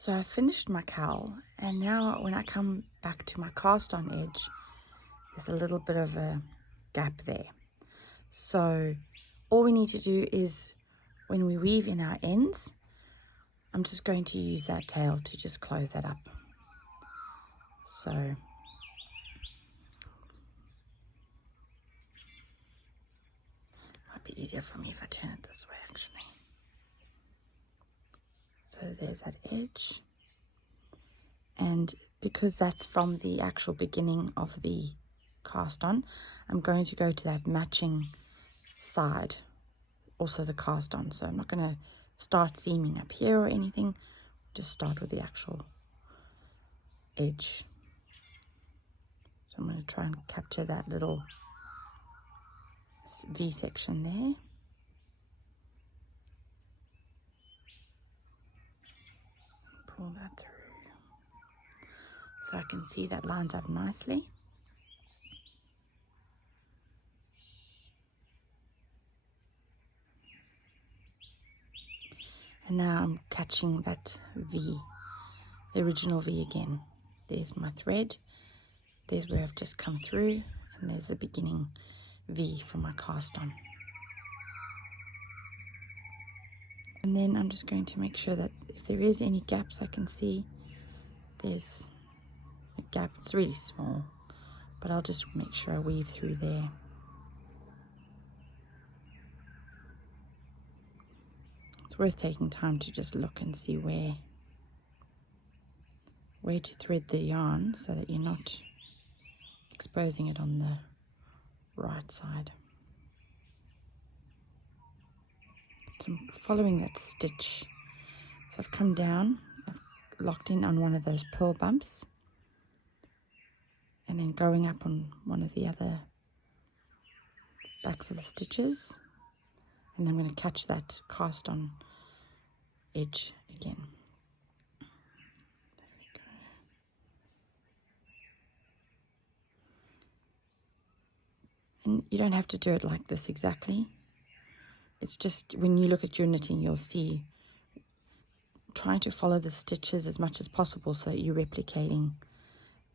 So I finished my cowl, and now when I come back to my cast on edge, there's a little bit of a gap there. So all we need to do is, when we weave in our ends, I'm just going to use that tail to just close that up. So might be easier for me if I turn it this way actually. So there's that edge, and because that's from the actual beginning of the cast on, I'm going to go to that matching side, also the cast on. So I'm not going to start seaming up here or anything, just start with the actual edge. So I'm going to try and capture that little V section there. Pull that through so I can see that lines up nicely. And now I'm catching that V, the original V again. There's my thread, there's where I've just come through, and there's the beginning V from my cast on. And then I'm just going to make sure that if there is any gaps I can see, there's a gap. It's really small, but I'll just make sure I weave through there. It's worth taking time to just look and see where to thread the yarn so that you're not exposing it on the right side. So I'm following that stitch. So I've come down, I've locked in on one of those purl bumps, and then going up on one of the other backs of the stitches, and I'm going to catch that cast on edge again. There we go. And you don't have to do it like this exactly. It's just when you look at your knitting, you'll see trying to follow the stitches as much as possible so that you're replicating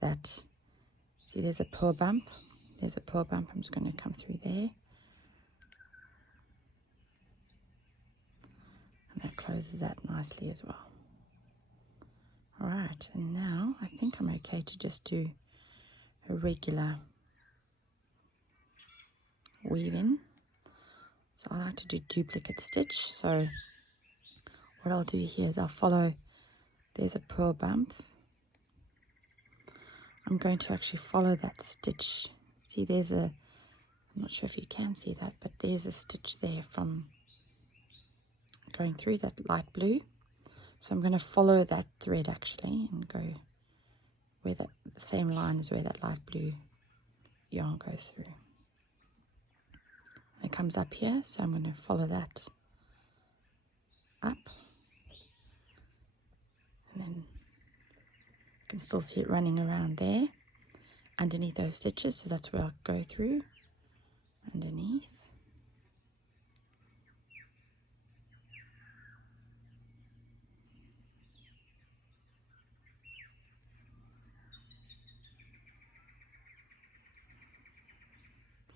that. See, there's a purl bump. There's a purl bump. I'm just going to come through there. And that closes that nicely as well. All right, and now I think I'm okay to just do a regular weave in. So I like to do duplicate stitch. So what I'll do here is I'll follow, there's a purl bump. I'm going to actually follow that stitch. See, there's a, I'm not sure if you can see that, but there's a stitch there from going through that light blue. So I'm going to follow that thread actually and go where that, the same line as where that light blue yarn goes through. It comes up here, so I'm going to follow that up, and then you can still see it running around there underneath those stitches, so that's where I'll go through underneath.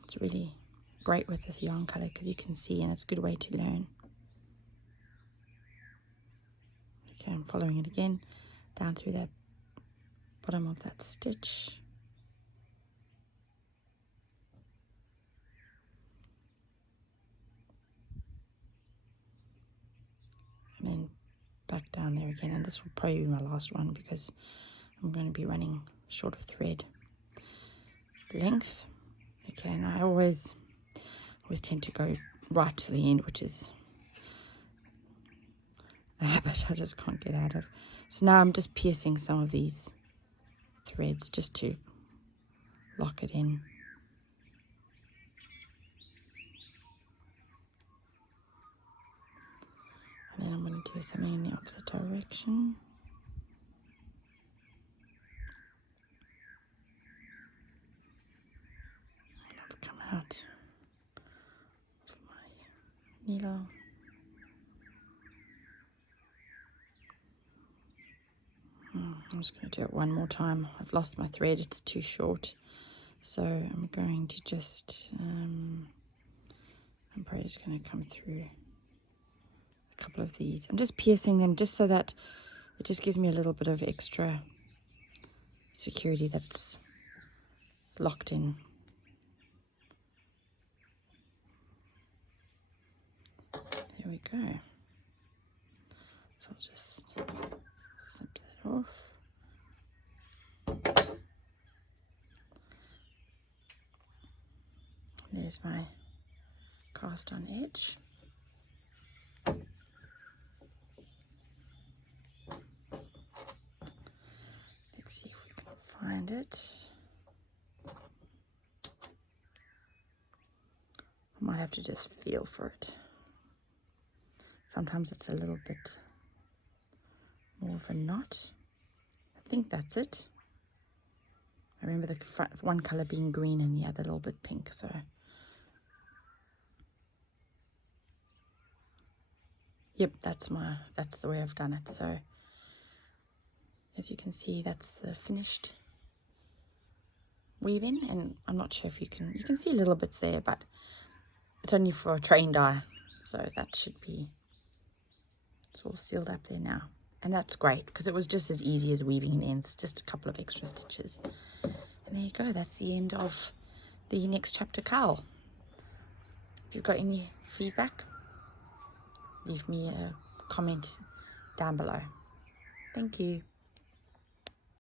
It's really great with this yarn color because you can see, and it's a good way to learn. Okay, I'm following it again down through that bottom of that stitch. And then back down there again, and this will probably be my last one because I'm going to be running short of thread length. Okay, and I always tend to go right to the end, which is a habit I just can't get out of. So now I'm just piercing some of these threads just to lock it in. And then I'm going to do something in the opposite direction. And I've come out of my needle. I'm just going to do it one more time. I've lost my thread, it's too short. So I'm going to just, I'm probably just going to come through a couple of these. I'm just piercing them just so that it just gives me a little bit of extra security that's locked in. There we go. So I'll just snip that off. There's my cast on edge. Let's see if we can find it. I might have to just feel for it. Sometimes it's a little bit more of a knot. I think that's it. I remember the front, one color being green and the other a little bit pink, so yep, that's the way I've done it. So as you can see, that's the finished weaving, and I'm not sure if you can see little bits there, but it's only for a trained eye, so that should be, it's all sealed up there now. And that's great because it was just as easy as weaving in ends, just a couple of extra stitches. And there you go, that's the end of the next chapter cowl. If you've got any feedback, leave me a comment down below. Thank you.